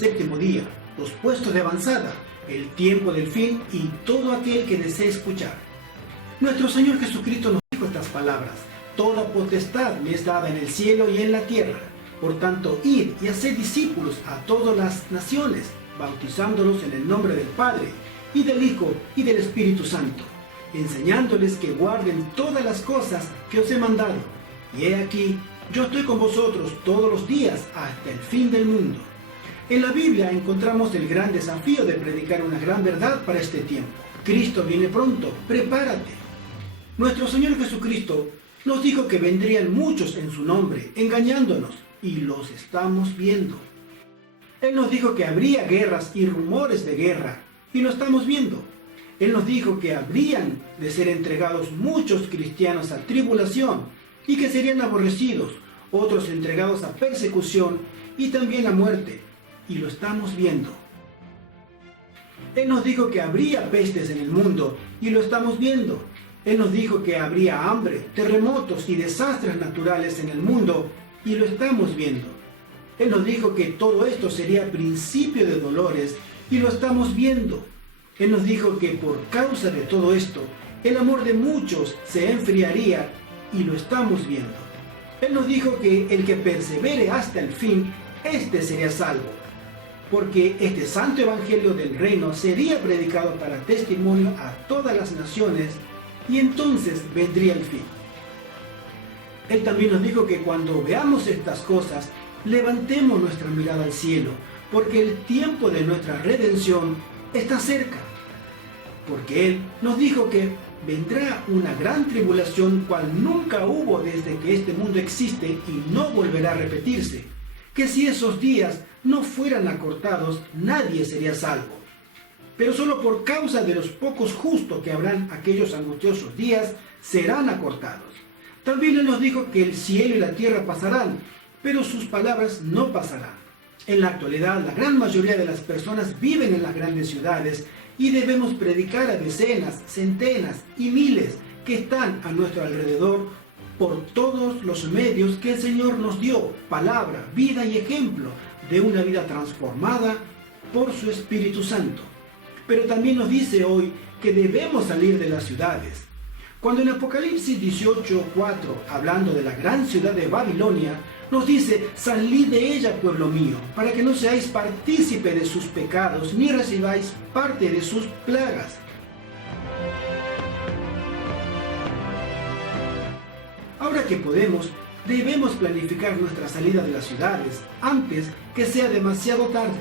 séptimo día, los puestos de avanzada, el tiempo del fin y todo aquel que desee escuchar. Nuestro Señor Jesucristo nos dijo estas palabras: toda potestad me es dada en el cielo y en la tierra. Por tanto, id y haced discípulos a todas las naciones, bautizándolos en el nombre del Padre, y del Hijo, y del Espíritu Santo, enseñándoles que guarden todas las cosas que os he mandado. Y he aquí, yo estoy con vosotros todos los días hasta el fin del mundo. En la Biblia encontramos el gran desafío de predicar una gran verdad para este tiempo. Cristo viene pronto, prepárate. Nuestro Señor Jesucristo nos dijo que vendrían muchos en su nombre, engañándonos, y los estamos viendo. Él nos dijo que habría guerras y rumores de guerra, y lo estamos viendo. Él nos dijo que habrían de ser entregados muchos cristianos a tribulación, y que serían aborrecidos, otros entregados a persecución y también a muerte, y lo estamos viendo. Él nos dijo que habría pestes en el mundo, y lo estamos viendo. Él nos dijo que habría hambre, terremotos y desastres naturales en el mundo, y lo estamos viendo. Él nos dijo que todo esto sería principio de dolores, y lo estamos viendo. Él nos dijo que por causa de todo esto, el amor de muchos se enfriaría, y lo estamos viendo. Él nos dijo que el que persevere hasta el fin, éste sería salvo, porque este santo evangelio del reino sería predicado para testimonio a todas las naciones, y entonces vendría el fin. Él también nos dijo que cuando veamos estas cosas, levantemos nuestra mirada al cielo, porque el tiempo de nuestra redención está cerca. Porque Él nos dijo que vendrá una gran tribulación cual nunca hubo desde que este mundo existe y no volverá a repetirse. Que si esos días no fueran acortados, nadie sería salvo. Pero solo por causa de los pocos justos que habrán aquellos angustiosos días, serán acortados. También Él nos dijo que el cielo y la tierra pasarán, pero sus palabras no pasarán. En la actualidad, la gran mayoría de las personas viven en las grandes ciudades y debemos predicar a decenas, centenas y miles que están a nuestro alrededor por todos los medios que el Señor nos dio, palabra, vida y ejemplo de una vida transformada por su Espíritu Santo. Pero también nos dice hoy que debemos salir de las ciudades. Cuando en Apocalipsis 18:4, hablando de la gran ciudad de Babilonia, nos dice: salid de ella, pueblo mío, para que no seáis partícipe de sus pecados, ni recibáis parte de sus plagas. Ahora que podemos, debemos planificar nuestra salida de las ciudades antes que sea demasiado tarde.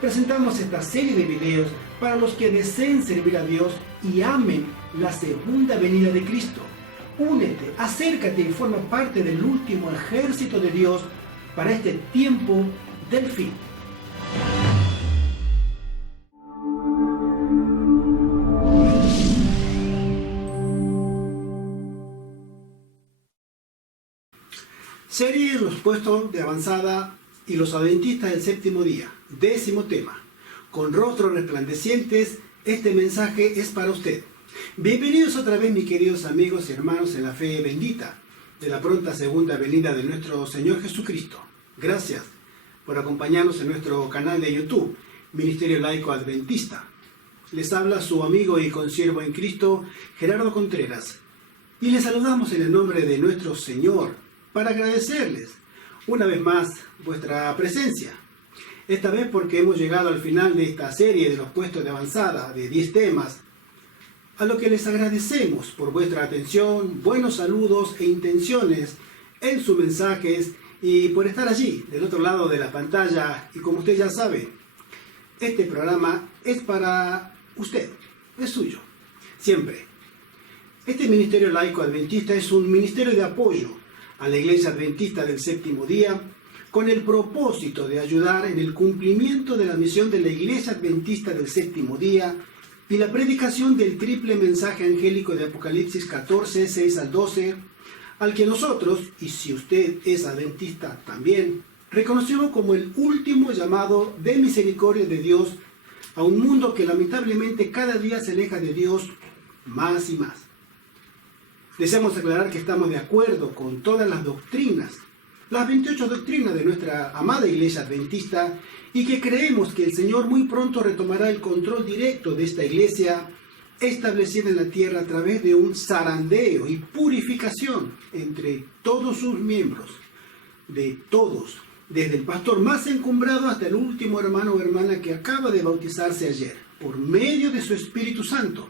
Presentamos esta serie de videos para los que deseen servir a Dios y amen la segunda venida de Cristo. Únete, acércate y forma parte del último ejército de Dios para este tiempo del fin. Serie Los puestos de avanzada y los adventistas del séptimo día. 10º tema. Con rostros resplandecientes, este mensaje es para usted. Bienvenidos otra vez, mis queridos amigos y hermanos en la fe bendita de la pronta segunda venida de nuestro Señor Jesucristo. Gracias por acompañarnos en nuestro canal de YouTube, Ministerio Laico Adventista. Les habla su amigo y consiervo en Cristo, Gerardo Contreras, y les saludamos en el nombre de nuestro Señor para agradecerles una vez más vuestra presencia. Esta vez porque hemos llegado al final de esta serie de los puestos de avanzada de 10 temas, a lo que les agradecemos por vuestra atención, buenos saludos e intenciones en sus mensajes y por estar allí, del otro lado de la pantalla. Y como usted ya sabe, este programa es para usted, es suyo, siempre. Este Ministerio Laico Adventista es un ministerio de apoyo a la Iglesia Adventista del Séptimo Día, con el propósito de ayudar en el cumplimiento de la misión de la Iglesia Adventista del Séptimo Día y la predicación del triple mensaje angélico de Apocalipsis 14, 6 al 12, al que nosotros, y si usted es adventista también, reconocemos como el último llamado de misericordia de Dios a un mundo que lamentablemente cada día se aleja de Dios más y más. Deseamos aclarar que estamos de acuerdo con todas las doctrinas las 28 doctrinas de nuestra amada Iglesia Adventista y que creemos que el Señor muy pronto retomará el control directo de esta Iglesia establecida en la tierra a través de un zarandeo y purificación entre todos sus miembros, de todos, desde el pastor más encumbrado hasta el último hermano o hermana que acaba de bautizarse ayer, por medio de su Espíritu Santo.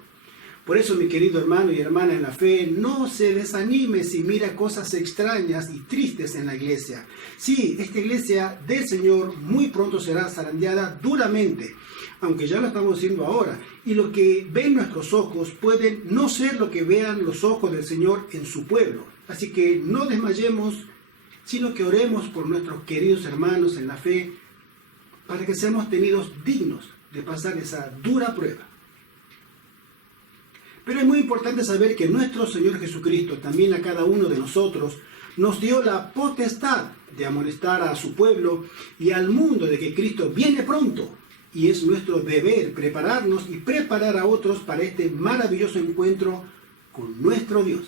Por eso, mi querido hermano y hermana en la fe, no se desanime si mira cosas extrañas y tristes en la iglesia. Sí, esta iglesia del Señor muy pronto será zarandeada duramente, aunque ya lo estamos haciendo ahora. Y lo que ven nuestros ojos pueden no ser lo que vean los ojos del Señor en su pueblo. Así que no desmayemos, sino que oremos por nuestros queridos hermanos en la fe, para que seamos tenidos dignos de pasar esa dura prueba. Pero es muy importante saber que nuestro Señor Jesucristo, también a cada uno de nosotros, nos dio la potestad de amonestar a su pueblo y al mundo de que Cristo viene pronto. Y es nuestro deber prepararnos y preparar a otros para este maravilloso encuentro con nuestro Dios.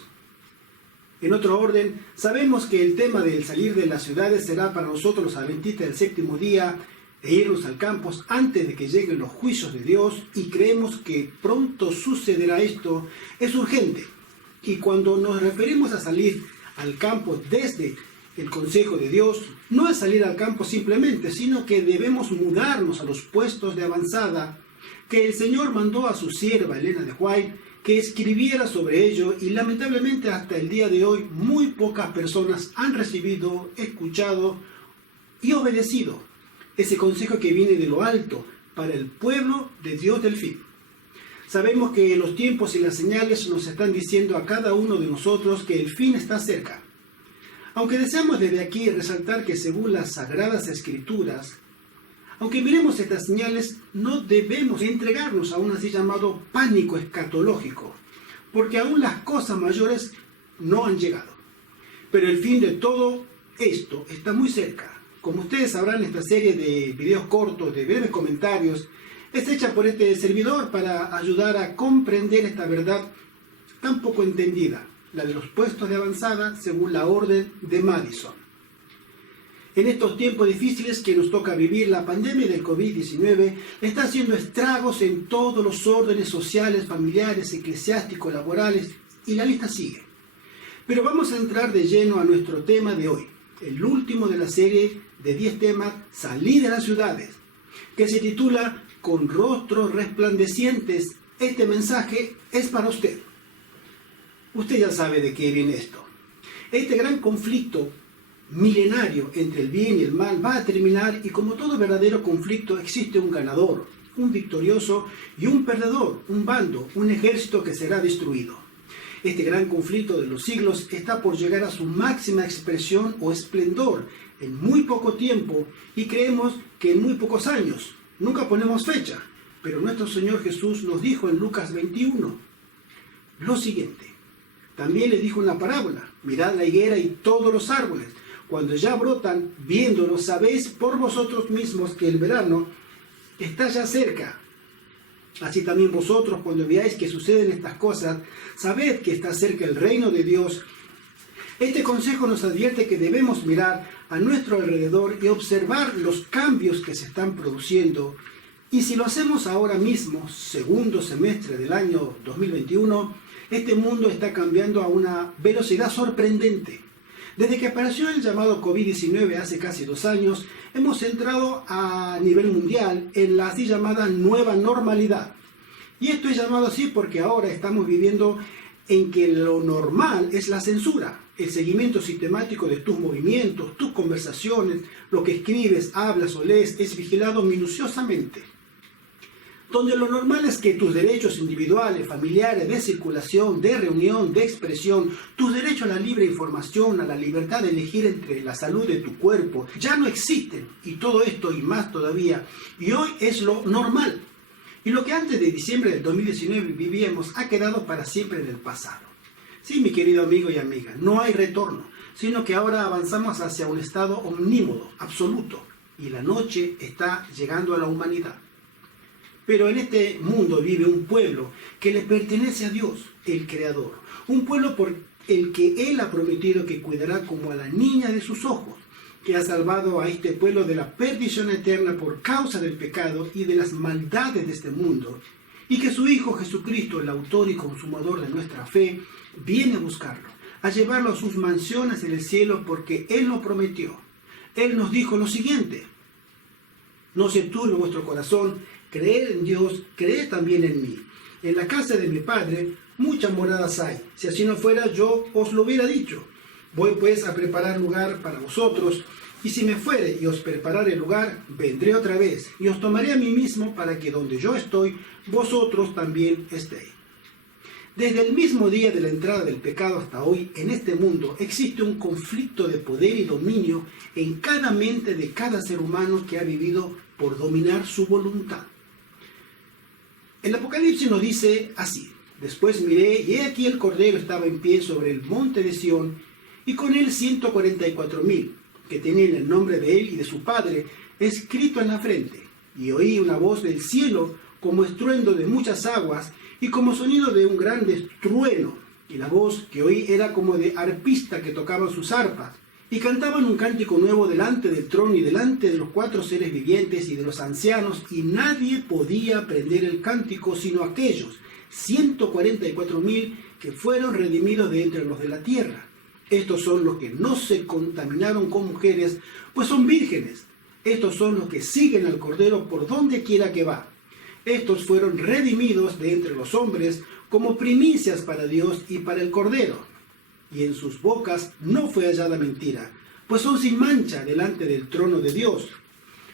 En otro orden, sabemos que el tema del salir de las ciudades será para nosotros los adventistas del séptimo día e irnos al campo antes de que lleguen los juicios de Dios, y creemos que pronto sucederá esto. Es urgente. Y cuando nos referimos a salir al campo desde el consejo de Dios, no es salir al campo simplemente, sino que debemos mudarnos a los puestos de avanzada que el Señor mandó a su sierva Elena de White que escribiera sobre ello, y lamentablemente hasta el día de hoy muy pocas personas han recibido, escuchado y obedecido ese consejo que viene de lo alto para el pueblo de Dios del fin. Sabemos que los tiempos y las señales nos están diciendo a cada uno de nosotros que el fin está cerca. Aunque deseamos desde aquí resaltar que según las Sagradas Escrituras, aunque miremos estas señales, no debemos entregarnos a un así llamado pánico escatológico, porque aún las cosas mayores no han llegado. Pero el fin de todo esto está muy cerca. Como ustedes sabrán, esta serie de videos cortos, de breves comentarios, es hecha por este servidor para ayudar a comprender esta verdad tan poco entendida, la de los puestos de avanzada según la orden de Madison. En estos tiempos difíciles que nos toca vivir, la pandemia del COVID-19 está haciendo estragos en todos los órdenes sociales, familiares, eclesiásticos, laborales, y la lista sigue. Pero vamos a entrar de lleno a nuestro tema de hoy, el último de la serie de 10 temas, Salir de las ciudades, que se titula Con rostros resplandecientes. Este mensaje es para usted. Usted ya sabe de qué viene esto. Este gran conflicto milenario entre el bien y el mal va a terminar, y como todo verdadero conflicto existe un ganador, un victorioso y un perdedor, un bando, un ejército que será destruido. Este gran conflicto de los siglos está por llegar a su máxima expresión o esplendor en muy poco tiempo, y creemos que en muy pocos años. Nunca ponemos fecha, pero nuestro Señor Jesús nos dijo en Lucas 21 lo siguiente. También le dijo una parábola: mirad la higuera y todos los árboles. Cuando ya brotan, viéndolos, sabéis por vosotros mismos que el verano está ya cerca. Así también vosotros, cuando veáis que suceden estas cosas, sabed que está cerca el reino de Dios. Este consejo nos advierte que debemos mirar a nuestro alrededor y observar los cambios que se están produciendo. Y si lo hacemos ahora mismo, segundo semestre del año 2021, este mundo está cambiando a una velocidad sorprendente. Desde que apareció el llamado COVID-19 hace casi 2 años, hemos entrado a nivel mundial en la así llamada nueva normalidad. Y esto es llamado así porque ahora estamos viviendo en que lo normal es la censura, el seguimiento sistemático de tus movimientos, tus conversaciones, lo que escribes, hablas o lees es vigilado minuciosamente. Donde lo normal es que tus derechos individuales, familiares, de circulación, de reunión, de expresión, tus derechos a la libre información, a la libertad de elegir entre la salud de tu cuerpo, ya no existen. Y todo esto y más todavía. Y hoy es lo normal. Y lo que antes de diciembre del 2019 vivíamos ha quedado para siempre en el pasado. Sí, mi querido amigo y amiga, no hay retorno, sino que ahora avanzamos hacia un estado omnímodo, absoluto. Y la noche está llegando a la humanidad. Pero en este mundo vive un pueblo que le pertenece a Dios, el Creador. Un pueblo por el que Él ha prometido que cuidará como a la niña de sus ojos. que ha salvado a este pueblo de la perdición eterna por causa del pecado y de las maldades de este mundo, y que su Hijo Jesucristo, el autor y consumador de nuestra fe, viene a buscarlo, a llevarlo a sus mansiones en el cielo, porque Él lo prometió. Él nos dijo lo siguiente: no se turbe vuestro corazón, creed en Dios, creed también en mí. En la casa de mi Padre muchas moradas hay. Si así no fuera, yo os lo hubiera dicho. Voy pues a preparar lugar para vosotros, y si me fuere y os preparare lugar, vendré otra vez, y os tomaré a mí mismo, para que donde yo estoy, vosotros también estéis. Desde el mismo día de la entrada del pecado hasta hoy, en este mundo existe un conflicto de poder y dominio en cada mente de cada ser humano que ha vivido por dominar su voluntad. El Apocalipsis nos dice así: después miré, y he aquí el Cordero estaba en pie sobre el monte de Sión, y con él 144,000, que tenían el nombre de él y de su Padre escrito en la frente. Y oí una voz del cielo como estruendo de muchas aguas, y como sonido de un grande trueno. Y la voz que oí era como de arpistas que tocaban sus arpas, y cantaban un cántico nuevo delante del trono y delante de los 4 seres vivientes y de los ancianos, y nadie podía aprender el cántico sino aquellos 144,000 que fueron redimidos de entre los de la tierra. Estos son los que no se contaminaron con mujeres, pues son vírgenes. Estos son los que siguen al Cordero por donde quiera que va. Estos fueron redimidos de entre los hombres como primicias para Dios y para el Cordero. Y en sus bocas no fue hallada mentira, pues son sin mancha delante del trono de Dios.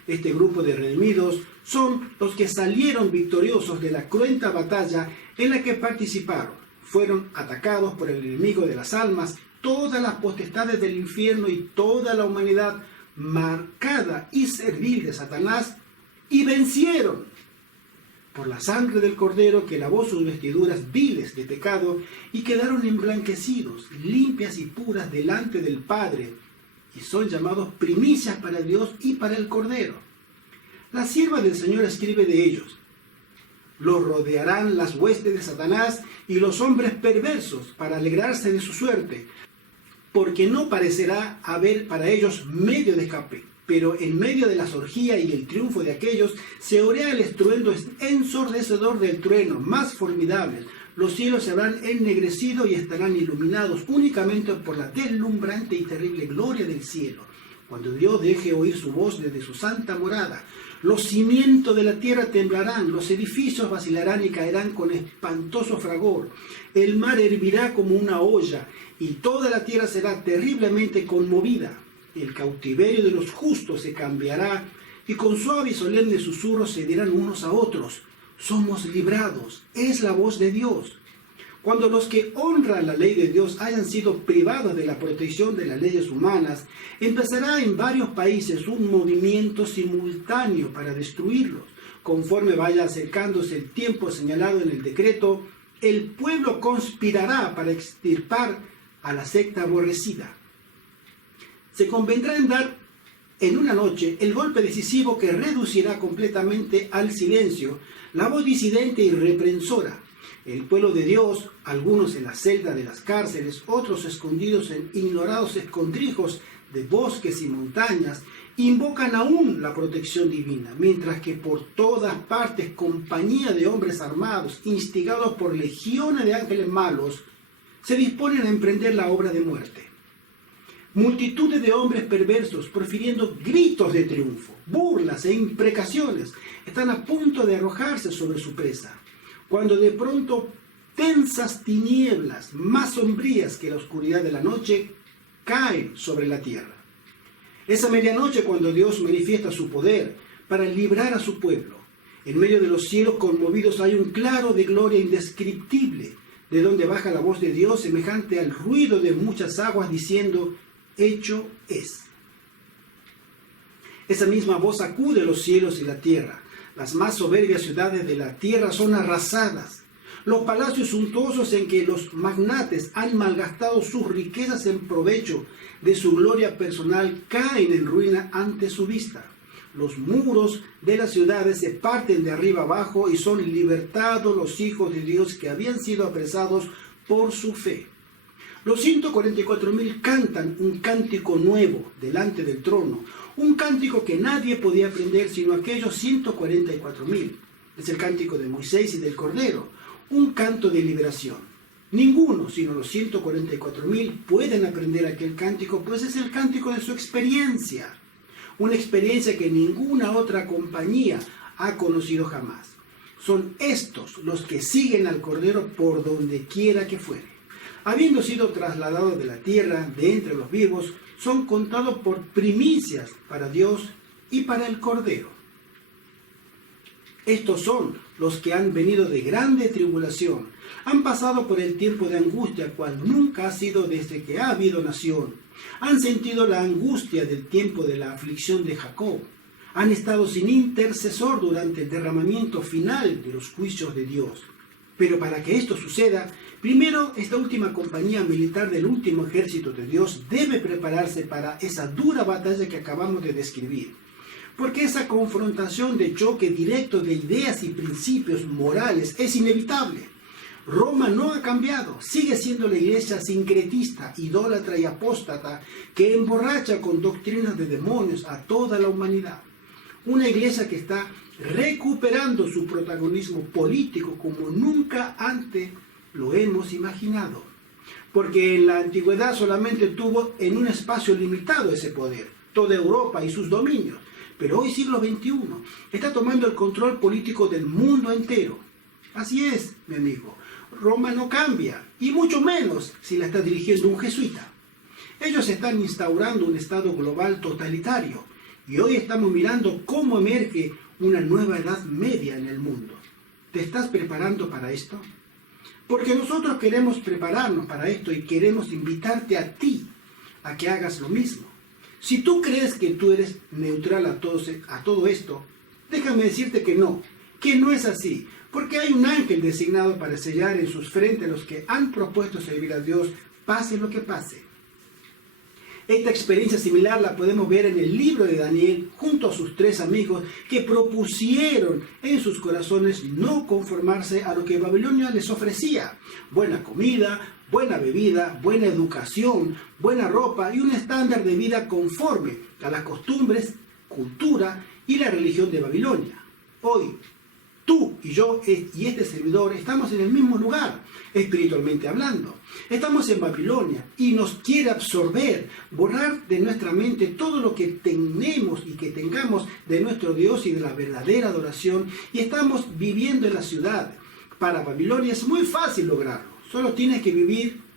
Este grupo de redimidos son los que salieron victoriosos de la cruenta batalla en la que participaron. Fueron atacados por el enemigo de las almas, todas las potestades del infierno y toda la humanidad marcada y servil de Satanás, y vencieron por la sangre del Cordero, que lavó sus vestiduras viles de pecado, y quedaron emblanquecidos, limpias y puras delante del Padre, y son llamados primicias para Dios y para el Cordero. La sierva del Señor escribe de ellos: los rodearán las huestes de Satanás y los hombres perversos para alegrarse de su suerte, porque no parecerá haber para ellos medio de escape. Pero en medio de la orgía y el triunfo de aquellos, se oirá el estruendo ensordecedor del trueno, más formidable. Los cielos se habrán ennegrecido y estarán iluminados únicamente por la deslumbrante y terrible gloria del cielo, cuando Dios deje oír su voz desde su santa morada. Los cimientos de la tierra temblarán, los edificios vacilarán y caerán con espantoso fragor. El mar hervirá como una olla, y toda la tierra será terriblemente conmovida. El cautiverio de los justos se cambiará, y con suave y solemne susurro se dirán unos a otros: somos librados, es la voz de Dios. Cuando los que honran la ley de Dios hayan sido privados de la protección de las leyes humanas, empezará en varios países un movimiento simultáneo para destruirlos. Conforme vaya acercándose el tiempo señalado en el decreto, el pueblo conspirará para extirpar a la secta aborrecida. Se convendrá en dar en una noche el golpe decisivo que reducirá completamente al silencio la voz disidente y reprensora. El pueblo de Dios, algunos en la celda de las cárceles, otros escondidos en ignorados escondrijos de bosques y montañas, invocan aún la protección divina, mientras que por todas partes compañía de hombres armados, instigados por legiones de ángeles malos, se disponen a emprender la obra de muerte. Multitudes de hombres perversos, profiriendo gritos de triunfo, burlas e imprecaciones, están a punto de arrojarse sobre su presa, cuando de pronto tensas tinieblas, más sombrías que la oscuridad de la noche, caen sobre la tierra. Esa medianoche, cuando Dios manifiesta su poder para librar a su pueblo, en medio de los cielos conmovidos hay un claro de gloria indescriptible, de donde baja la voz de Dios semejante al ruido de muchas aguas, diciendo: hecho es. Esa misma voz sacude los cielos y la tierra. Las más soberbias ciudades de la tierra son arrasadas. Los palacios suntuosos en que los magnates han malgastado sus riquezas en provecho de su gloria personal caen en ruina ante su vista. Los muros de las ciudades se parten de arriba abajo y son libertados los hijos de Dios que habían sido apresados por su fe. Los 144.000 cantan un cántico nuevo delante del trono, un cántico que nadie podía aprender sino aquellos 144.000. Es el cántico de Moisés y del Cordero, un canto de liberación. Ninguno, sino los 144.000, pueden aprender aquel cántico, pues es el cántico de su experiencia. Una experiencia que ninguna otra compañía ha conocido jamás. Son estos los que siguen al Cordero por donde quiera que fuere. Habiendo sido trasladados de la tierra, de entre los vivos, son contados por primicias para Dios y para el Cordero. Estos son los que han venido de grande tribulación, han pasado por el tiempo de angustia, cual nunca ha sido desde que ha habido nación. Han sentido la angustia del tiempo de la aflicción de Jacob. Han estado sin intercesor durante el derramamiento final de los juicios de Dios. Pero para que esto suceda, primero esta última compañía militar del último ejército de Dios debe prepararse para esa dura batalla que acabamos de describir. Porque esa confrontación de choque directo de ideas y principios morales es inevitable. Roma no ha cambiado, sigue siendo la iglesia sincretista, idólatra y apóstata que emborracha con doctrinas de demonios a toda la humanidad. Una iglesia que está recuperando su protagonismo político como nunca antes lo hemos imaginado. Porque en la antigüedad solamente tuvo en un espacio limitado ese poder, toda Europa y sus dominios. Pero hoy, siglo XXI, está tomando el control político del mundo entero. Así es, mi amigo. Roma no cambia, y mucho menos si la está dirigiendo un jesuita. Ellos están instaurando un estado global totalitario, y hoy estamos mirando cómo emerge una nueva edad media en el mundo. ¿Te estás preparando para esto? Porque nosotros queremos prepararnos para esto y queremos invitarte a ti a que hagas lo mismo. Si tú crees que tú eres neutral a todo esto, déjame decirte que no es así, porque hay un ángel designado para sellar en sus frentes a los que han propuesto servir a Dios, pase lo que pase. Esta experiencia similar la podemos ver en el libro de Daniel, junto a sus 3 amigos que propusieron en sus corazones no conformarse a lo que Babilonia les ofrecía: buena comida, buena bebida, buena educación, buena ropa y un estándar de vida conforme a las costumbres, cultura y la religión de Babilonia. Hoy, tú y yo y este servidor estamos en el mismo lugar, espiritualmente hablando. Estamos en Babilonia y nos quiere absorber, borrar de nuestra mente todo lo que tenemos y que tengamos de nuestro Dios y de la verdadera adoración, y estamos viviendo en la ciudad. Para Babilonia es muy fácil lograrlo. Solo tienes que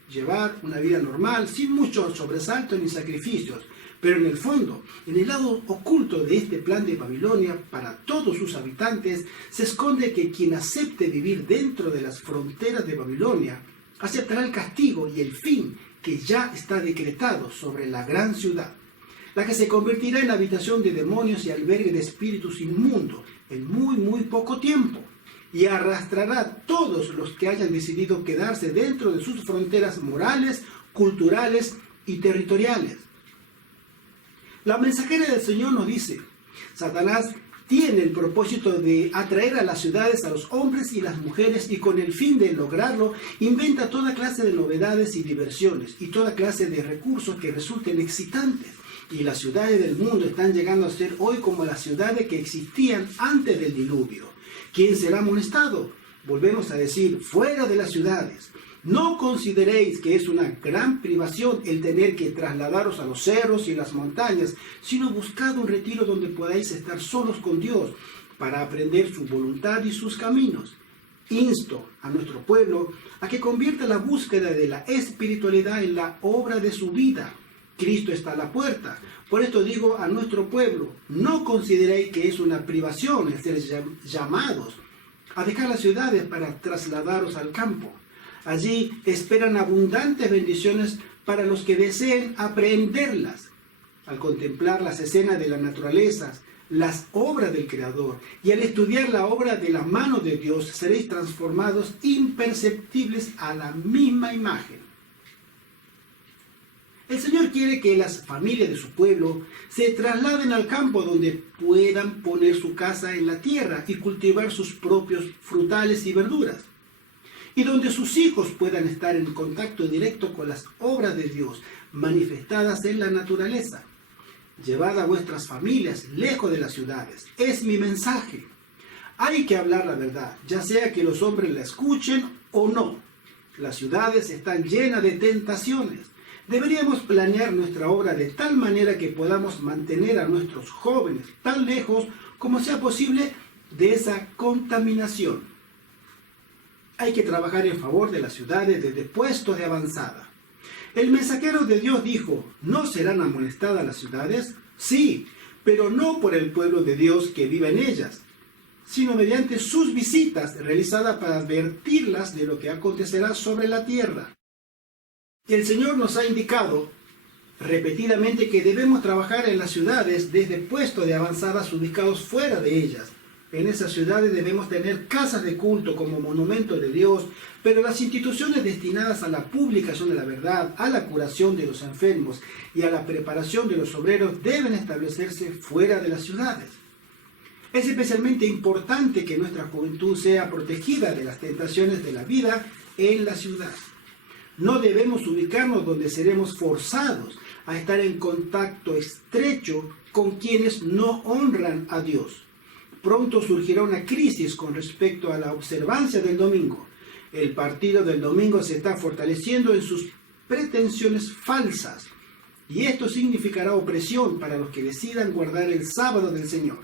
llevar una vida normal, sin muchos sobresaltos ni sacrificios. Pero en el fondo, en el lado oculto de este plan de Babilonia, para todos sus habitantes, se esconde que quien acepte vivir dentro de las fronteras de Babilonia, aceptará el castigo y el fin que ya está decretado sobre la gran ciudad, la que se convertirá en habitación de demonios y albergue de espíritus inmundos en muy poco tiempo, y arrastrará a todos los que hayan decidido quedarse dentro de sus fronteras morales, culturales y territoriales. La mensajera del Señor nos dice: Satanás tiene el propósito de atraer a las ciudades a los hombres y las mujeres, y con el fin de lograrlo inventa toda clase de novedades y diversiones y toda clase de recursos que resulten excitantes. Y las ciudades del mundo están llegando a ser hoy como las ciudades que existían antes del diluvio. ¿Quién será amonestado? Volvemos a decir: fuera de las ciudades. No consideréis que es una gran privación el tener que trasladaros a los cerros y las montañas, sino buscad un retiro donde podáis estar solos con Dios para aprender su voluntad y sus caminos. Insto a nuestro pueblo a que convierta la búsqueda de la espiritualidad en la obra de su vida. Cristo está a la puerta. Por esto digo a nuestro pueblo: no consideréis que es una privación el ser llamados a dejar las ciudades para trasladaros al campo. Allí esperan abundantes bendiciones para los que deseen aprehenderlas. Al contemplar las escenas de la naturaleza, las obras del Creador, y al estudiar la obra de la mano de Dios, seréis transformados imperceptibles a la misma imagen. El Señor quiere que las familias de su pueblo se trasladen al campo donde puedan poner su casa en la tierra y cultivar sus propios frutales y verduras. y donde sus hijos puedan estar en contacto directo con las obras de Dios manifestadas en la naturaleza. Llevad a vuestras familias lejos de las ciudades. Es mi mensaje. Hay que hablar la verdad, ya sea que los hombres la escuchen o no. Las ciudades están llenas de tentaciones. Deberíamos planear nuestra obra de tal manera que podamos mantener a nuestros jóvenes tan lejos como sea posible de esa contaminación. Hay que trabajar en favor de las ciudades desde puestos de avanzada. El mensajero de Dios dijo, ¿no serán amonestadas las ciudades? Sí, pero no por el pueblo de Dios que vive en ellas, sino mediante sus visitas realizadas para advertirlas de lo que acontecerá sobre la tierra. El Señor nos ha indicado repetidamente que debemos trabajar en las ciudades desde puestos de avanzadas ubicados fuera de ellas. En esas ciudades debemos tener casas de culto como monumento de Dios, pero las instituciones destinadas a la publicación de la verdad, a la curación de los enfermos y a la preparación de los obreros deben establecerse fuera de las ciudades. Es especialmente importante que nuestra juventud sea protegida de las tentaciones de la vida en la ciudad. No debemos ubicarnos donde seremos forzados a estar en contacto estrecho con quienes no honran a Dios. Pronto surgirá una crisis con respecto a la observancia del domingo. El partido del domingo se está fortaleciendo en sus pretensiones falsas, y esto significará opresión para los que decidan guardar el sábado del Señor.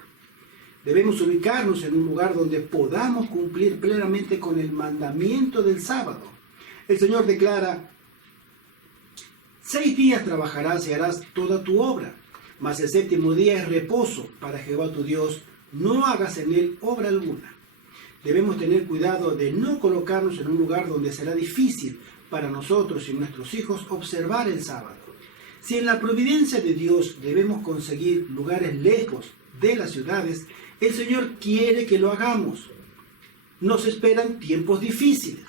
Debemos ubicarnos en un lugar donde podamos cumplir plenamente con el mandamiento del sábado. El Señor declara, 6 días trabajarás y harás toda tu obra, mas el 7º día es reposo para Jehová tu Dios, no hagas en él obra alguna. Debemos tener cuidado de no colocarnos en un lugar donde será difícil para nosotros y nuestros hijos observar el sábado. Si en la providencia de Dios debemos conseguir lugares lejos de las ciudades, el Señor quiere que lo hagamos. Nos esperan tiempos difíciles.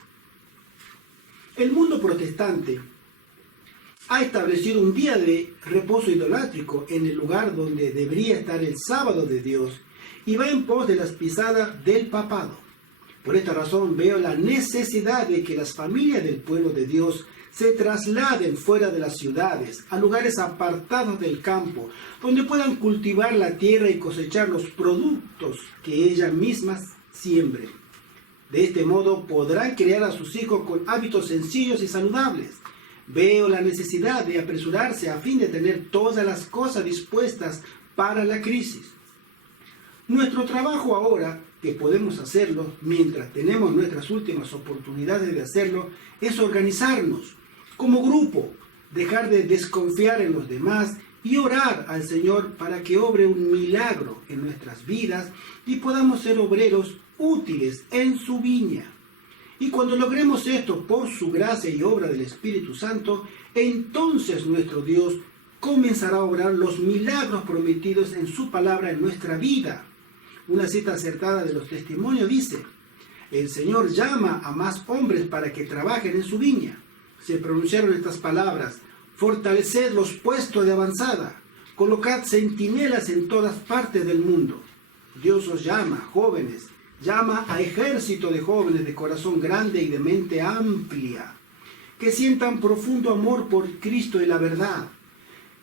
El mundo protestante ha establecido un día de reposo idolátrico en el lugar donde debería estar el sábado de Dios y va en pos de las pisadas del papado. Por esta razón veo la necesidad de que las familias del pueblo de Dios se trasladen fuera de las ciudades, a lugares apartados del campo, donde puedan cultivar la tierra y cosechar los productos que ellas mismas siembren. De este modo podrán criar a sus hijos con hábitos sencillos y saludables. Veo la necesidad de apresurarse a fin de tener todas las cosas dispuestas para la crisis. Nuestro trabajo ahora, que podemos hacerlo mientras tenemos nuestras últimas oportunidades de hacerlo, es organizarnos como grupo, dejar de desconfiar en los demás y orar al Señor para que obre un milagro en nuestras vidas y podamos ser obreros útiles en su viña. Y cuando logremos esto por su gracia y obra del Espíritu Santo, entonces nuestro Dios comenzará a obrar los milagros prometidos en su palabra en nuestra vida. Una cita acertada de los testimonios dice, el Señor llama a más hombres para que trabajen en su viña. Se pronunciaron estas palabras, fortaleced los puestos de avanzada, colocad centinelas en todas partes del mundo. Dios os llama, jóvenes, llama a ejército de jóvenes de corazón grande y de mente amplia, que sientan profundo amor por Cristo y la verdad.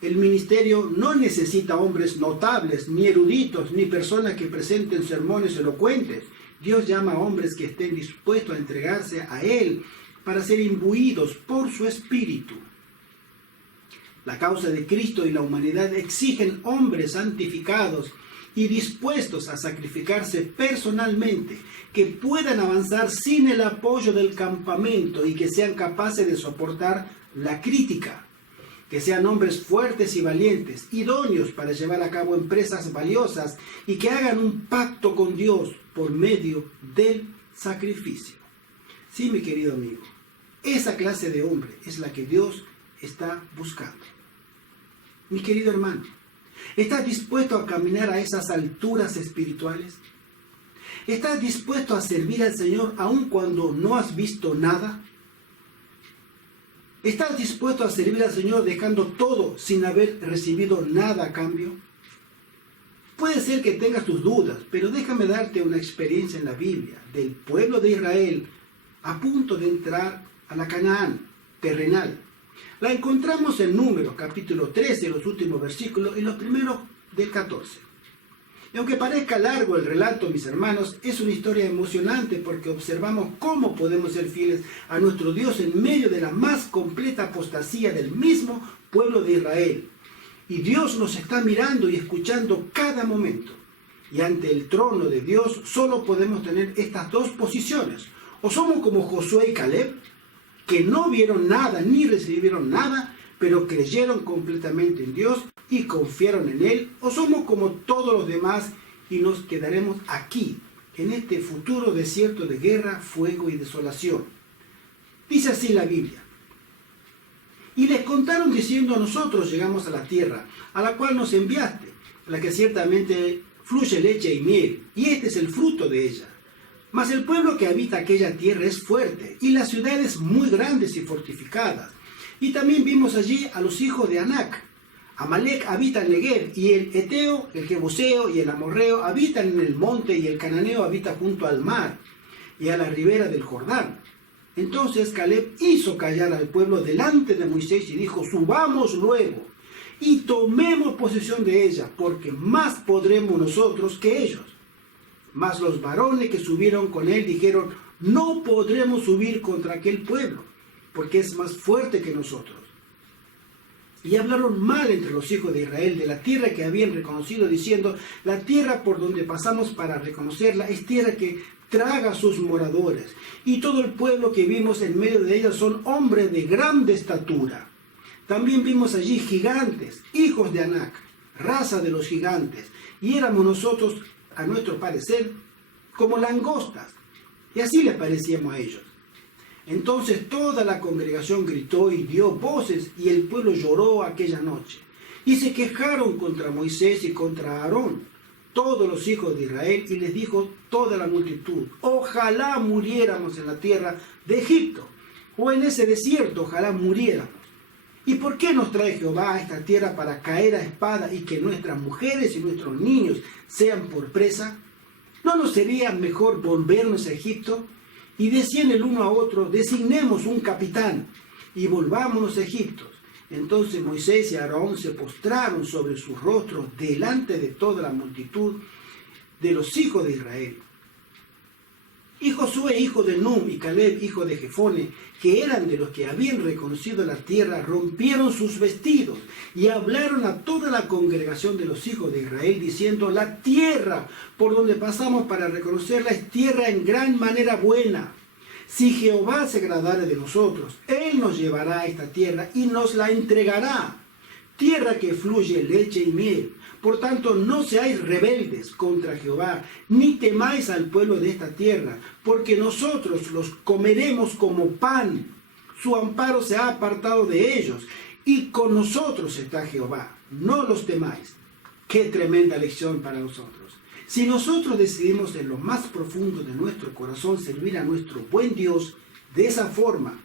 El ministerio no necesita hombres notables, ni eruditos, ni personas que presenten sermones elocuentes. Dios llama a hombres que estén dispuestos a entregarse a Él para ser imbuidos por su Espíritu. La causa de Cristo y la humanidad exigen hombres santificados y dispuestos a sacrificarse personalmente, que puedan avanzar sin el apoyo del campamento y que sean capaces de soportar la crítica. Que sean hombres fuertes y valientes, idóneos para llevar a cabo empresas valiosas y que hagan un pacto con Dios por medio del sacrificio. Sí, mi querido amigo, esa clase de hombre es la que Dios está buscando. Mi querido hermano, ¿estás dispuesto a caminar a esas alturas espirituales? ¿Estás dispuesto a servir al Señor aun cuando no has visto nada? ¿Estás dispuesto a servir al Señor dejando todo sin haber recibido nada a cambio? Puede ser que tengas tus dudas, pero déjame darte una experiencia en la Biblia del pueblo de Israel a punto de entrar a la Canaán terrenal. La encontramos en Números, capítulo 13, los últimos versículos y los primeros del 14. Y aunque parezca largo el relato, mis hermanos, es una historia emocionante porque observamos cómo podemos ser fieles a nuestro Dios en medio de la más completa apostasía del mismo pueblo de Israel. Y Dios nos está mirando y escuchando cada momento. Y ante el trono de Dios solo podemos tener estas dos posiciones. O somos como Josué y Caleb, que no vieron nada ni recibieron nada, pero creyeron completamente en Dios y confiaron en Él, o somos como todos los demás y nos quedaremos aquí, en este futuro desierto de guerra, fuego y desolación. Dice así la Biblia. Y les contaron diciendo: nosotros llegamos a la tierra, a la cual nos enviaste, a la que ciertamente fluye leche y miel, y este es el fruto de ella. Mas el pueblo que habita aquella tierra es fuerte, y las ciudades muy grandes y fortificadas. Y también vimos allí a los hijos de Anac. Amalec habita en Negev, y el Eteo, el Jebuseo y el Amorreo habitan en el monte, y el Cananeo habita junto al mar y a la ribera del Jordán. Entonces Caleb hizo callar al pueblo delante de Moisés y dijo: subamos luego y tomemos posesión de ella, porque más podremos nosotros que ellos. Mas los varones que subieron con él dijeron: no podremos subir contra aquel pueblo, porque es más fuerte que nosotros. Y hablaron mal entre los hijos de Israel de la tierra que habían reconocido, diciendo: la tierra por donde pasamos para reconocerla es tierra que traga a sus moradores, y todo el pueblo que vimos en medio de ella son hombres de grande estatura. También vimos allí gigantes, hijos de Anac, raza de los gigantes, y éramos nosotros, a nuestro parecer, como langostas, y así les parecíamos a ellos. Entonces toda la congregación gritó y dio voces, y el pueblo lloró aquella noche. Y se quejaron contra Moisés y contra Aarón, todos los hijos de Israel, y les dijo toda la multitud: ojalá muriéramos en la tierra de Egipto, o en ese desierto, ojalá muriéramos. ¿Y por qué nos trae Jehová a esta tierra para caer a espada y que nuestras mujeres y nuestros niños sean por presa? ¿No nos sería mejor volvernos a Egipto? Y decían el uno a otro: designemos un capitán y volvámonos a Egipto. Entonces Moisés y Aarón se postraron sobre sus rostros delante de toda la multitud de los hijos de Israel. Y Josué, hijo de Num, y Caleb, hijo de Jefone, que eran de los que habían reconocido la tierra, rompieron sus vestidos y hablaron a toda la congregación de los hijos de Israel, diciendo: la tierra por donde pasamos para reconocerla es tierra en gran manera buena. Si Jehová se agradare de nosotros, Él nos llevará a esta tierra y nos la entregará, tierra que fluye leche y miel. Por tanto, no seáis rebeldes contra Jehová, ni temáis al pueblo de esta tierra, porque nosotros los comeremos como pan. Su amparo se ha apartado de ellos, y con nosotros está Jehová. No los temáis. Qué tremenda lección para nosotros. Si nosotros decidimos en lo más profundo de nuestro corazón servir a nuestro buen Dios de esa forma,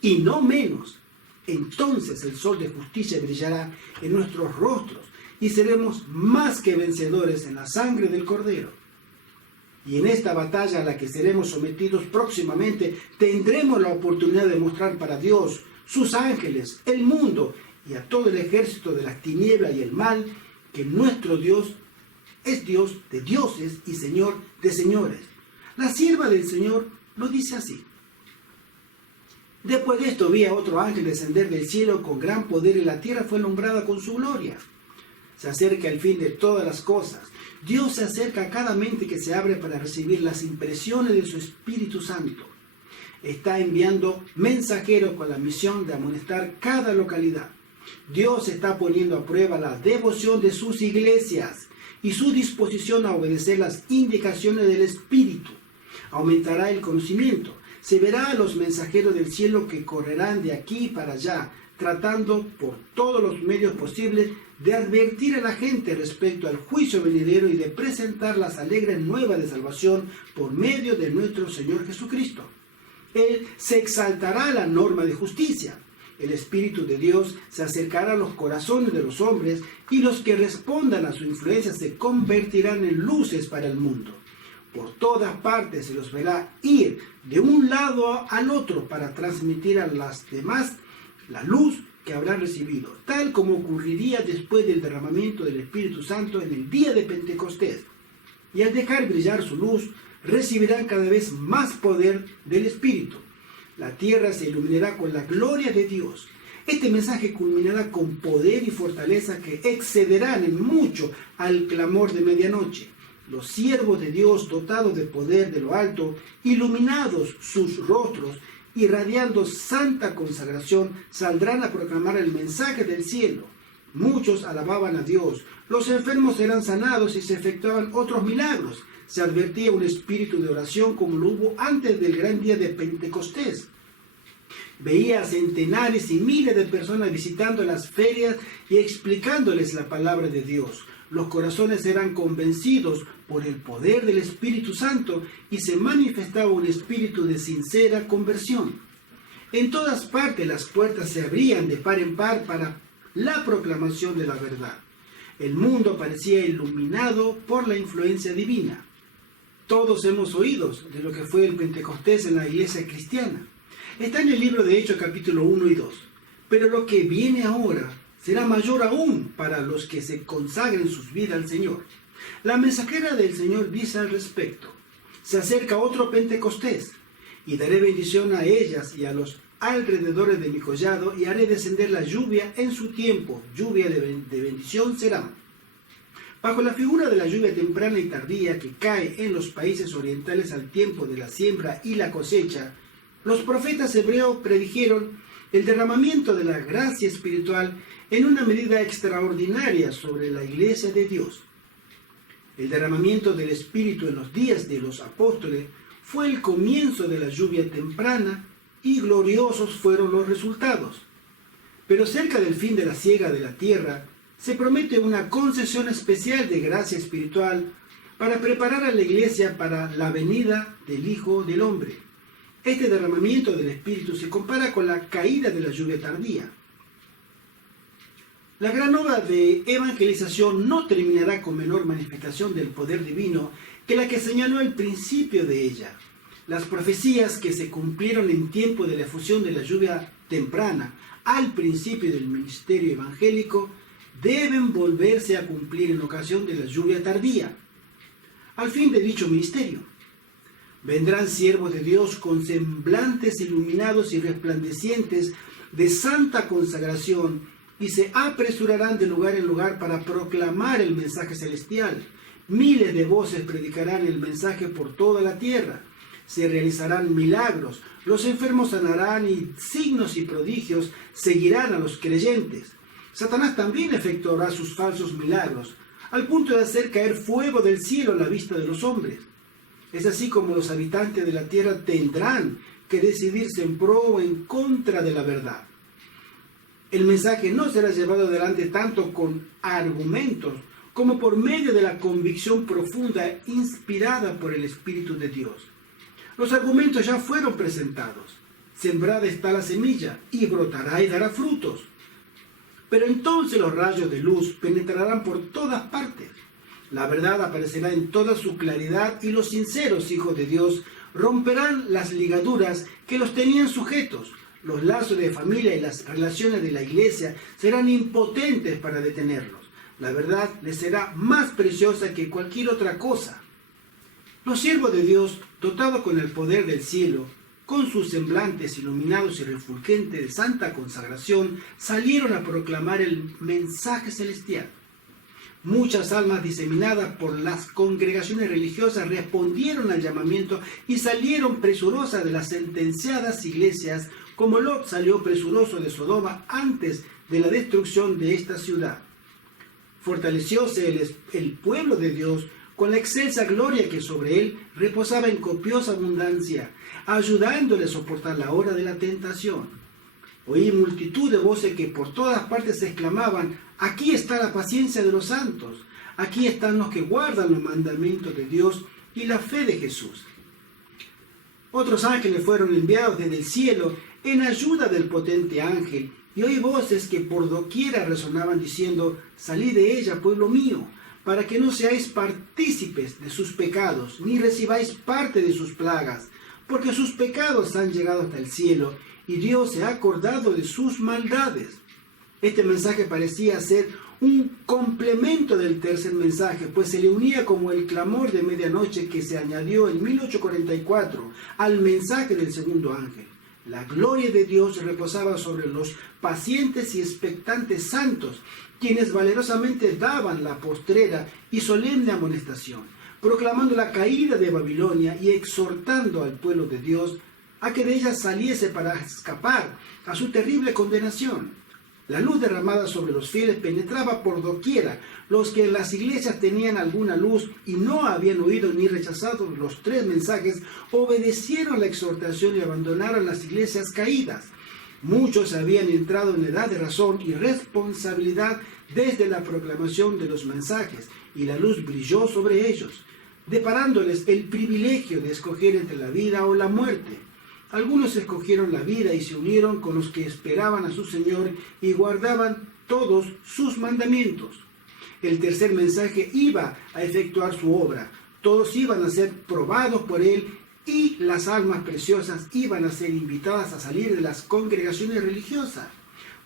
y no menos, entonces el sol de justicia brillará en nuestros rostros y seremos más que vencedores en la sangre del Cordero. Y en esta batalla a la que seremos sometidos próximamente, tendremos la oportunidad de mostrar para Dios, sus ángeles, el mundo y a todo el ejército de las tinieblas y el mal, que nuestro Dios es Dios de dioses y Señor de señores. La sierva del Señor lo dice así: después de esto vi a otro ángel descender del cielo con gran poder, y la tierra fue alumbrada con su gloria. Se acerca el fin de todas las cosas. Dios se acerca a cada mente que se abre para recibir las impresiones de su Espíritu Santo. Está enviando mensajeros con la misión de amonestar cada localidad. Dios está poniendo a prueba la devoción de sus iglesias y su disposición a obedecer las indicaciones del Espíritu. Aumentará el conocimiento. Se verá a los mensajeros del cielo que correrán de aquí para allá, tratando por todos los medios posibles de advertir a la gente respecto al juicio venidero y de presentar las alegres nuevas de salvación por medio de nuestro Señor Jesucristo. Él se exaltará a la norma de justicia. El Espíritu de Dios se acercará a los corazones de los hombres, y los que respondan a su influencia se convertirán en luces para el mundo. Por todas partes se los verá ir de un lado al otro para transmitir a las demás la luz que habrán recibido, tal como ocurriría después del derramamiento del Espíritu Santo en el día de Pentecostés. Y al dejar brillar su luz, recibirán cada vez más poder del Espíritu. La tierra se iluminará con la gloria de Dios. Este mensaje culminará con poder y fortaleza que excederán en mucho al clamor de medianoche. Los siervos de Dios, dotados de poder de lo alto, iluminados sus rostros, irradiando santa consagración, saldrán a proclamar el mensaje del cielo. Muchos alababan a Dios, los enfermos serán sanados y se efectuaban otros milagros. Se advertía un espíritu de oración como lo hubo antes del gran día de Pentecostés. Veía a centenares y miles de personas visitando las ferias y explicándoles la palabra de Dios. Los corazones eran convencidos por el poder del Espíritu Santo y se manifestaba un espíritu de sincera conversión. En todas partes las puertas se abrían de par en par para la proclamación de la verdad. El mundo parecía iluminado por la influencia divina. Todos hemos oído de lo que fue el Pentecostés en la iglesia cristiana. Está en el libro de Hechos capítulo 1 y 2. Pero lo que viene ahora será mayor aún para los que se consagren sus vidas al Señor. La mensajera del Señor dice al respecto: se acerca otro Pentecostés, y daré bendición a ellas y a los alrededores de mi collado, y haré descender la lluvia en su tiempo, lluvia de bendición será. Bajo la figura de la lluvia temprana y tardía que cae en los países orientales al tiempo de la siembra y la cosecha, los profetas hebreos predijeron el derramamiento de la gracia espiritual en una medida extraordinaria sobre la iglesia de Dios. El derramamiento del Espíritu en los días de los apóstoles fue el comienzo de la lluvia temprana y gloriosos fueron los resultados. Pero cerca del fin de la siega de la tierra, se promete una concesión especial de gracia espiritual para preparar a la iglesia para la venida del Hijo del Hombre. Este derramamiento del Espíritu se compara con la caída de la lluvia tardía. La gran obra de evangelización no terminará con menor manifestación del poder divino que la que señaló el principio de ella. Las profecías que se cumplieron en tiempo de la efusión de la lluvia temprana al principio del ministerio evangélico deben volverse a cumplir en ocasión de la lluvia tardía, al fin de dicho ministerio. Vendrán siervos de Dios con semblantes iluminados y resplandecientes de santa consagración y se apresurarán de lugar en lugar para proclamar el mensaje celestial. Miles de voces predicarán el mensaje por toda la tierra. Se realizarán milagros, los enfermos sanarán y signos y prodigios seguirán a los creyentes. Satanás también efectuará sus falsos milagros, al punto de hacer caer fuego del cielo a la vista de los hombres. Es así como los habitantes de la tierra tendrán que decidirse en pro o en contra de la verdad. El mensaje no será llevado adelante tanto con argumentos como por medio de la convicción profunda inspirada por el Espíritu de Dios. Los argumentos ya fueron presentados. Sembrada está la semilla y brotará y dará frutos. Pero entonces los rayos de luz penetrarán por todas partes. La verdad aparecerá en toda su claridad y los sinceros hijos de Dios romperán las ligaduras que los tenían sujetos. Los lazos de familia y las relaciones de la iglesia serán impotentes para detenerlos. La verdad les será más preciosa que cualquier otra cosa. Los siervos de Dios, dotados con el poder del cielo, con sus semblantes iluminados y refulgentes de santa consagración, salieron a proclamar el mensaje celestial. Muchas almas diseminadas por las congregaciones religiosas respondieron al llamamiento y salieron presurosas de las sentenciadas iglesias, como Lot salió presuroso de Sodoma antes de la destrucción de esta ciudad. Fortalecióse el pueblo de Dios con la excelsa gloria que sobre él reposaba en copiosa abundancia, ayudándole a soportar la hora de la tentación. Oí multitud de voces que por todas partes exclamaban: aquí está la paciencia de los santos, aquí están los que guardan los mandamientos de Dios y la fe de Jesús. Otros ángeles fueron enviados desde el cielo en ayuda del potente ángel, y oí voces que por doquiera resonaban diciendo: salid de ella, pueblo mío, para que no seáis partícipes de sus pecados, ni recibáis parte de sus plagas, porque sus pecados han llegado hasta el cielo, y Dios se ha acordado de sus maldades. Este mensaje parecía ser un complemento del tercer mensaje, pues se le unía como el clamor de medianoche que se añadió en 1844 al mensaje del segundo ángel. La gloria de Dios reposaba sobre los pacientes y expectantes santos, quienes valerosamente daban la postrera y solemne amonestación, proclamando la caída de Babilonia y exhortando al pueblo de Dios a que de ella saliese para escapar a su terrible condenación. La luz derramada sobre los fieles penetraba por doquiera. Los que en las iglesias tenían alguna luz y no habían oído ni rechazado los tres mensajes, obedecieron la exhortación y abandonaron las iglesias caídas. Muchos habían entrado en edad de razón y responsabilidad desde la proclamación de los mensajes, y la luz brilló sobre ellos, deparándoles el privilegio de escoger entre la vida o la muerte. Algunos escogieron la vida y se unieron con los que esperaban a su Señor y guardaban todos sus mandamientos. El tercer mensaje iba a efectuar su obra. Todos iban a ser probados por él y las almas preciosas iban a ser invitadas a salir de las congregaciones religiosas.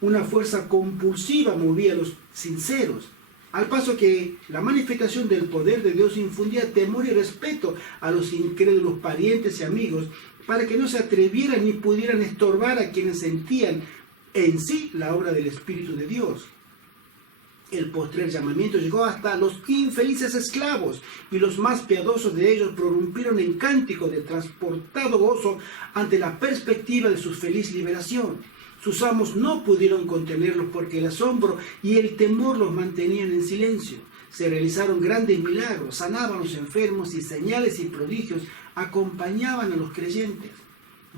Una fuerza compulsiva movía a los sinceros, al paso que la manifestación del poder de Dios infundía temor y respeto a los incrédulos parientes y amigos, para que no se atrevieran ni pudieran estorbar a quienes sentían en sí la obra del Espíritu de Dios. El postrer llamamiento llegó hasta los infelices esclavos, y los más piadosos de ellos prorrumpieron en cánticos de transportado gozo ante la perspectiva de su feliz liberación. Sus amos no pudieron contenerlos porque el asombro y el temor los mantenían en silencio. Se realizaron grandes milagros, sanaban a los enfermos y señales y prodigios acompañaban a los creyentes.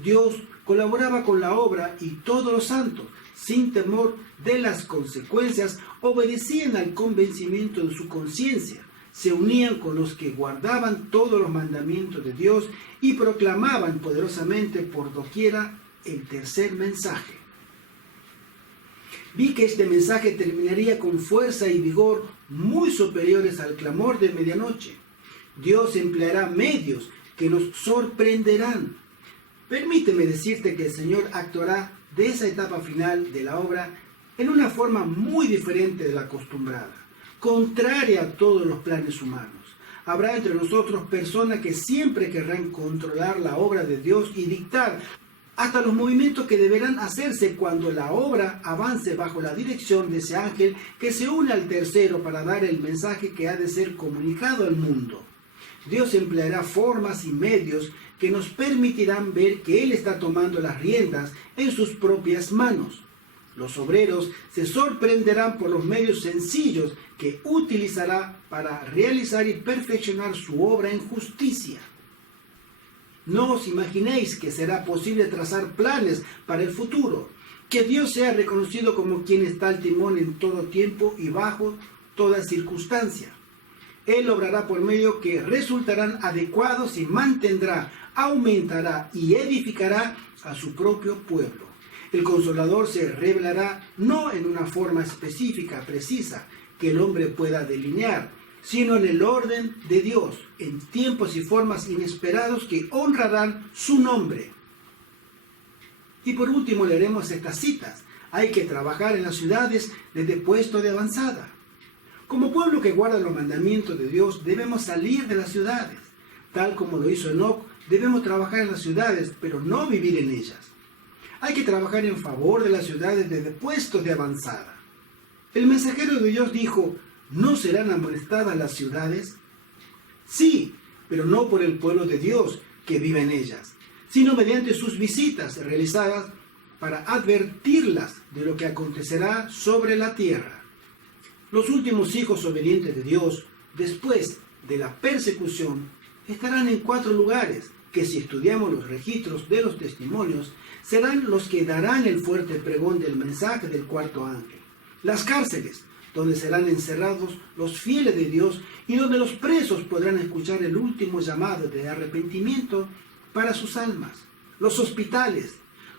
Dios colaboraba con la obra y todos los santos, sin temor de las consecuencias, obedecían al convencimiento de su conciencia, se unían con los que guardaban todos los mandamientos de Dios y proclamaban poderosamente por doquiera el tercer mensaje. Vi que este mensaje terminaría con fuerza y vigor muy superiores al clamor de medianoche. Dios empleará medios que nos sorprenderán. Permíteme decirte que el Señor actuará de esa etapa final de la obra en una forma muy diferente de la acostumbrada, contraria a todos los planes humanos. Habrá entre nosotros personas que siempre querrán controlar la obra de Dios y dictar hasta los movimientos que deberán hacerse cuando la obra avance bajo la dirección de ese ángel que se une al tercero para dar el mensaje que ha de ser comunicado al mundo. Dios empleará formas y medios que nos permitirán ver que Él está tomando las riendas en sus propias manos. Los obreros se sorprenderán por los medios sencillos que utilizará para realizar y perfeccionar su obra en justicia. No os imaginéis que será posible trazar planes para el futuro, que Dios sea reconocido como quien está al timón en todo tiempo y bajo toda circunstancia. Él obrará por medio que resultarán adecuados y mantendrá, aumentará y edificará a su propio pueblo. El Consolador se revelará no en una forma específica, precisa, que el hombre pueda delinear, sino en el orden de Dios, en tiempos y formas inesperados que honrarán su nombre. Y por último leeremos estas citas. Hay que trabajar en las ciudades desde puesto de avanzada. Como pueblo que guarda los mandamientos de Dios, debemos salir de las ciudades. Tal como lo hizo Enoc, debemos trabajar en las ciudades, pero no vivir en ellas. Hay que trabajar en favor de las ciudades desde puestos de avanzada. El mensajero de Dios dijo: ¿no serán amonestadas las ciudades? Sí, pero no por el pueblo de Dios que vive en ellas, sino mediante sus visitas realizadas para advertirlas de lo que acontecerá sobre la tierra. Los últimos hijos obedientes de Dios, después de la persecución, estarán en 4 lugares, que si estudiamos los registros de los testimonios, serán los que darán el fuerte pregón del mensaje del cuarto ángel. Las cárceles, donde serán encerrados los fieles de Dios y donde los presos podrán escuchar el último llamado de arrepentimiento para sus almas. Los hospitales,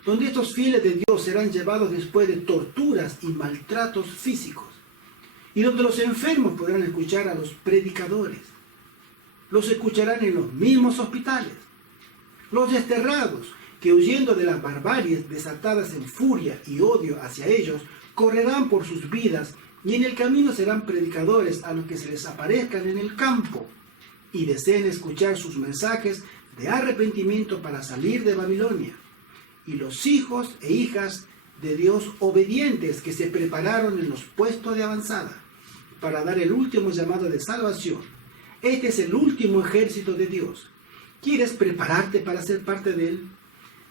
donde estos fieles de Dios serán llevados después de torturas y maltratos físicos. y donde los enfermos podrán escuchar a los predicadores. Los escucharán en los mismos hospitales. Los desterrados, que huyendo de las barbaries desatadas en furia y odio hacia ellos, correrán por sus vidas y en el camino serán predicadores a los que se les aparezcan en el campo y deseen escuchar sus mensajes de arrepentimiento para salir de Babilonia. Y los hijos e hijas de Dios obedientes que se prepararon en los puestos de avanzada para dar el último llamado de salvación. Este es el último ejército de Dios. ¿Quieres prepararte para ser parte de él?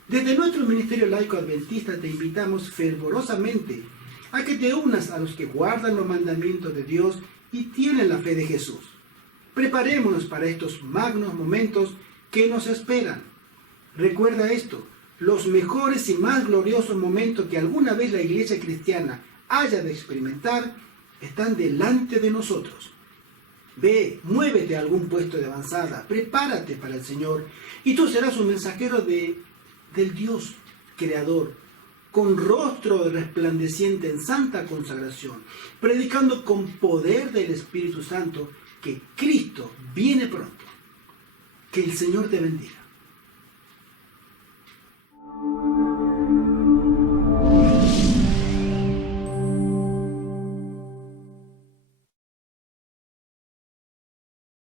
Desde nuestro Ministerio Laico Adventista te invitamos fervorosamente a que te unas a los que guardan los mandamientos de Dios y tienen la fe de Jesús. Preparémonos para estos magnos momentos que nos esperan. Recuerda esto: los mejores y más gloriosos momentos que alguna vez la iglesia cristiana haya de experimentar están delante de nosotros. Ve, muévete a algún puesto de avanzada, prepárate para el Señor, y tú serás un mensajero del Dios Creador, con rostro resplandeciente en santa consagración, predicando con poder del Espíritu Santo que Cristo viene pronto. Que el Señor te bendiga.